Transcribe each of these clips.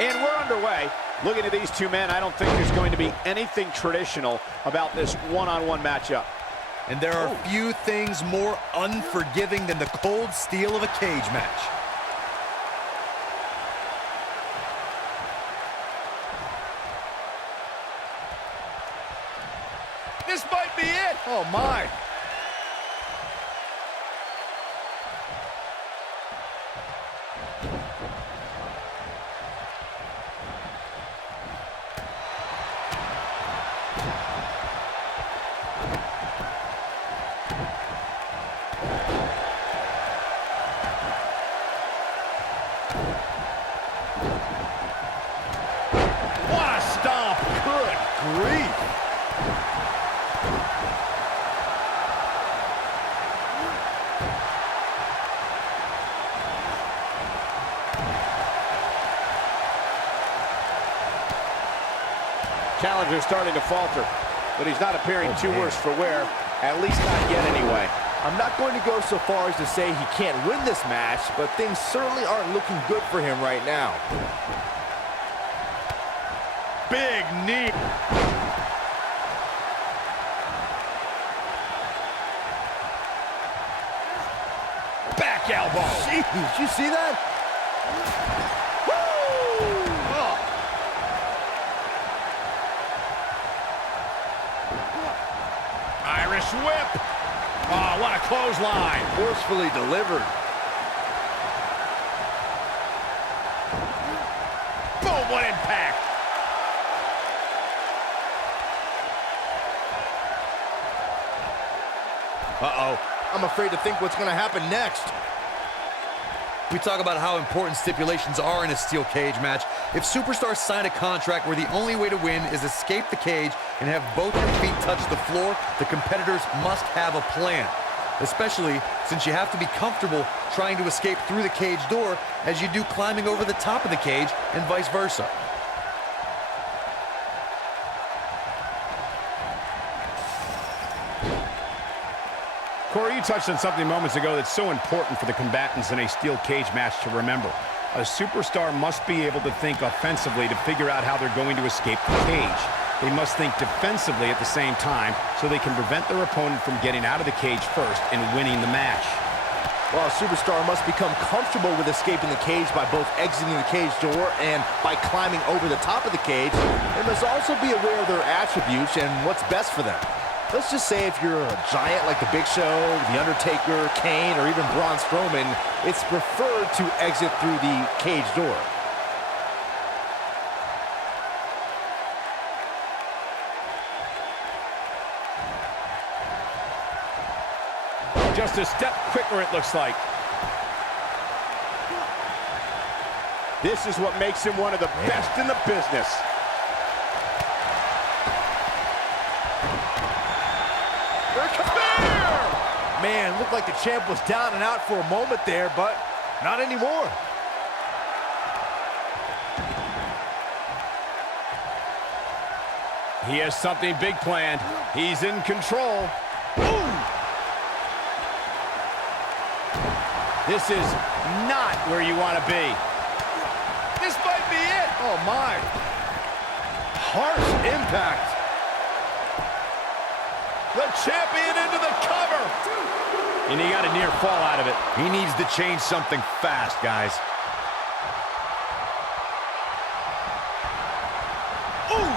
And we're underway. Looking at these two men, I don't think there's going to be anything traditional about this one-on-one matchup. And there are few things more unforgiving than the cold steel of a cage match. This might be it. Oh, my. What a stomp. Good grief. Challenger starting to falter, but he's not appearing too worse for wear, at least not yet anyway. I'm not going to go so far as to say he can't win this match, but things certainly aren't looking good for him right now. Big knee. Back elbow. Jeez, did you see that? Irish whip. Oh, what a clothesline. Forcefully delivered. Boom, what impact. Uh-oh. I'm afraid to think what's going to happen next. We talk about how important stipulations are in a steel cage match. If superstars sign a contract where the only way to win is escape the cage and have both your feet touch the floor, the competitors must have a plan. Especially since you have to be comfortable trying to escape through the cage door as you do climbing over the top of the cage and vice versa. Corey, you touched on something moments ago that's so important for the combatants in a steel cage match to remember. A superstar must be able to think offensively to figure out how they're going to escape the cage. They must think defensively at the same time so they can prevent their opponent from getting out of the cage first and winning the match. Well, a superstar must become comfortable with escaping the cage by both exiting the cage door and by climbing over the top of the cage. They must also be aware of their attributes and what's best for them. Let's just say if you're a giant like The Big Show, The Undertaker, Kane, or even Braun Strowman, it's preferred to exit through the cage door. Just a step quicker, it looks like. This is what makes him one of the best in the business. Man, looked like the champ was down and out for a moment there, but not anymore. He has something big planned. He's in control. Boom! This is not where you want to be. This might be it. Oh, my. Harsh impact. The champion into the cover. And he got a near fall out of it. He needs to change something fast, guys. Ooh.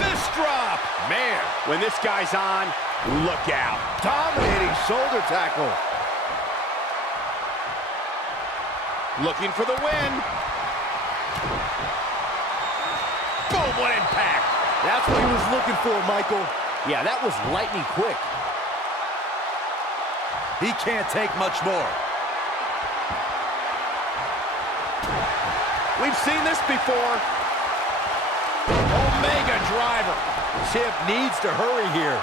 Fist drop. Man, when this guy's on, look out. Dominating shoulder tackle. Looking for the win. Boom, what impact. That's what he was looking for, Michael. Yeah, that was lightning quick. He can't take much more. We've seen this before. Omega driver. Champ needs to hurry here.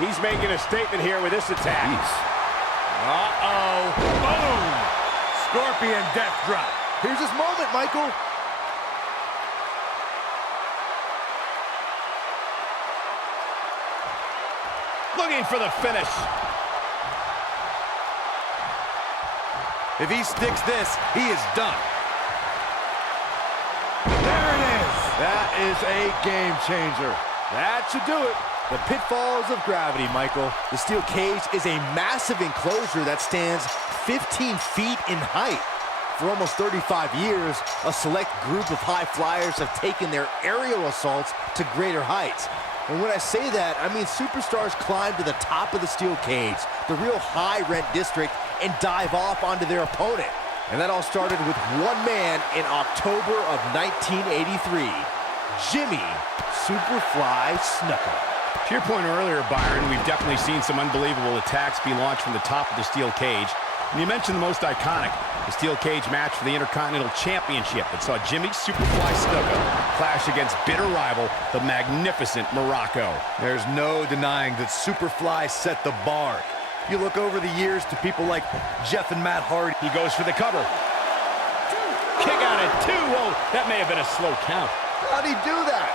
He's making a statement here with this attack. Uh-oh. Boom. Scorpion death drop. Here's his moment, Michael. looking for the finish. If he sticks this, he is done. There it is. That is a game changer. That should do it. The pitfalls of gravity, Michael. The steel cage is a massive enclosure that stands 15 feet in height. For almost 35 years, a select group of high flyers have taken their aerial assaults to greater heights. And when I say that, I mean superstars climb to the top of the steel cage, the real high-rent district, and dive off onto their opponent. And that all started with one man in October of 1983, Jimmy Superfly Snuka. To your point earlier, Byron, we've definitely seen some unbelievable attacks be launched from the top of the steel cage. And you mentioned the most iconic, the steel cage match for the Intercontinental Championship that saw Jimmy Superfly Snuka clash against bitter rival, the magnificent Morocco. There's no denying that Superfly set the bar. You look over the years to people like Jeff and Matt Hardy. He goes for the cover. Kick out at 2. Whoa, that may have been a slow count. How'd he do that?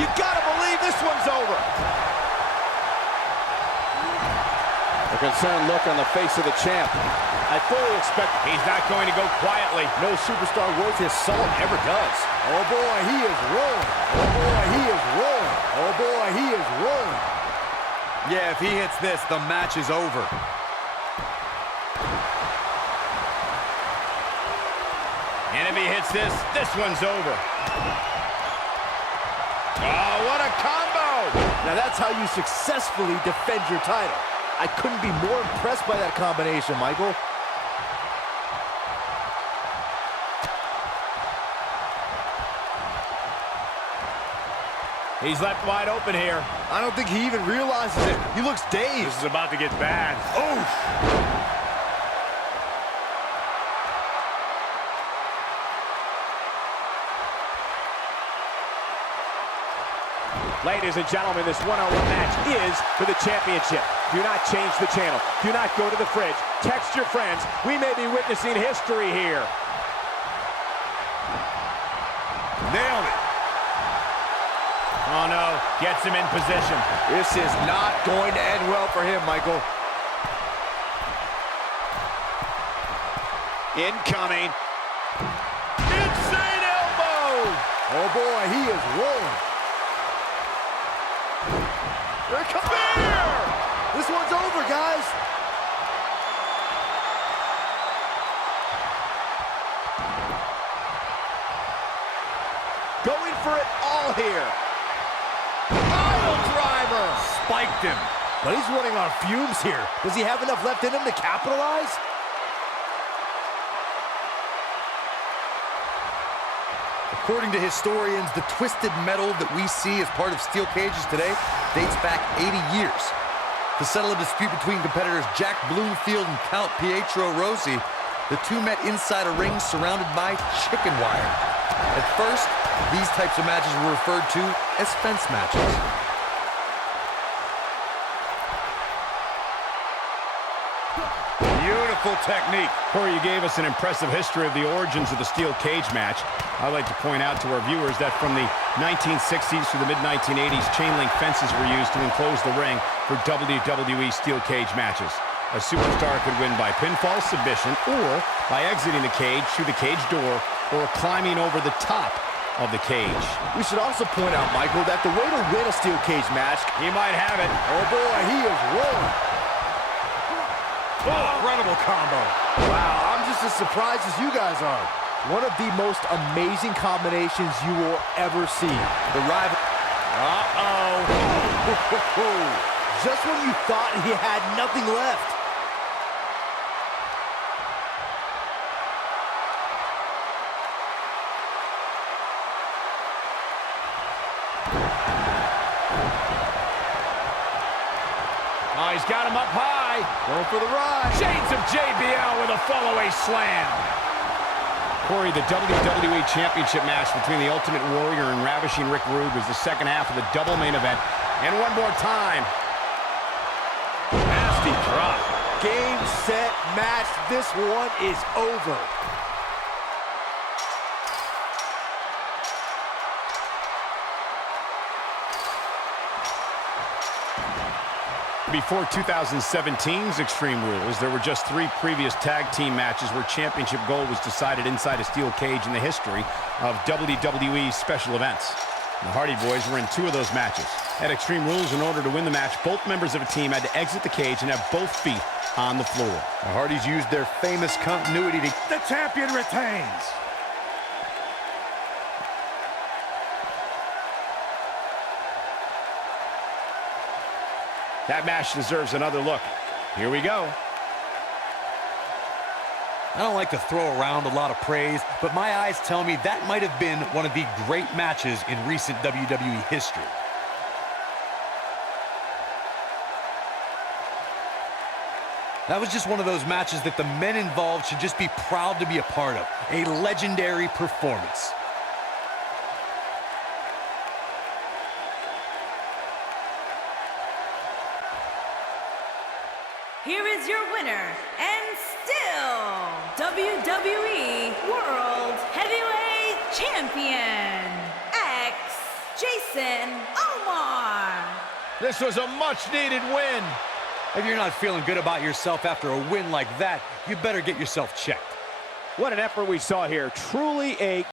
You gotta believe this one's over. A concerned look on the face of the champ. I fully expect he's not going to go quietly. No superstar worth his salt ever does. Oh boy, he is rolling. Oh boy, he is rolling. Oh boy, he is rolling. Yeah, if he hits this, the match is over. And if he hits this, this one's over. Oh, what a combo! Now that's how you successfully defend your title. I couldn't be more impressed by that combination, Michael. He's left wide open here. I don't think he even realizes it. He looks dazed. This is about to get bad. Oof! Ladies and gentlemen, this one-on-one match is for the championship. Do not change the channel. Do not go to the fridge. Text your friends. We may be witnessing history here. Nailed it. Oh, no. Gets him in position. This is not going to end well for him, Michael. Incoming. Insane elbow! Oh, boy, he is rolling. Here it comes. Spear! This one's over, guys. Going for it all here. Pile driver! Spiked him. But he's running on fumes here. Does he have enough left in him to capitalize? According to historians, the twisted metal that we see as part of steel cages today dates back 80 years. To settle a dispute between competitors Jack Bloomfield and Count Pietro Rossi, the two met inside a ring surrounded by chicken wire. At first, these types of matches were referred to as fence matches. Beautiful technique. Corey, you gave us an impressive history of the origins of the steel cage match. I'd like to point out to our viewers that from the 1960s to the mid-1980s, chain link fences were used to enclose the ring for WWE steel cage matches. A superstar could win by pinfall submission or by exiting the cage through the cage door or climbing over the top of the cage. We should also point out, Michael, that the way to win a steel cage match... He might have it. Oh, boy, he is rolling. Incredible combo. Wow, I'm just as surprised as you guys are. One of the most amazing combinations you will ever see. The rival... Uh-oh. Just when you thought he had nothing left. Oh, he's got him up high. Going for the ride. Shades of JBL with a fallaway slam. Corey, the WWE Championship match between the Ultimate Warrior and Ravishing Rick Rude was the second half of the double main event. And one more time. Nasty drop. Game, set, match. This one is over. before 2017's Extreme Rules, there were just 3 previous tag team matches where championship gold was decided inside a steel cage in the history of WWE special events. The Hardy Boys were in 2 of those matches. At Extreme Rules, in order to win the match, both members of a team had to exit the cage and have both feet on the floor. The Hardys used their famous continuity to... The champion retains. That match deserves another look. Here we go. I don't like to throw around a lot of praise, but my eyes tell me that might have been one of the great matches in recent WWE history. That was just one of those matches that the men involved should just be proud to be a part of. A legendary performance. Here is your winner, and still WWE World Heavyweight Champion, Jason Omar. This was a much-needed win. If you're not feeling good about yourself after a win like that, you better get yourself checked. What an effort we saw here. Truly a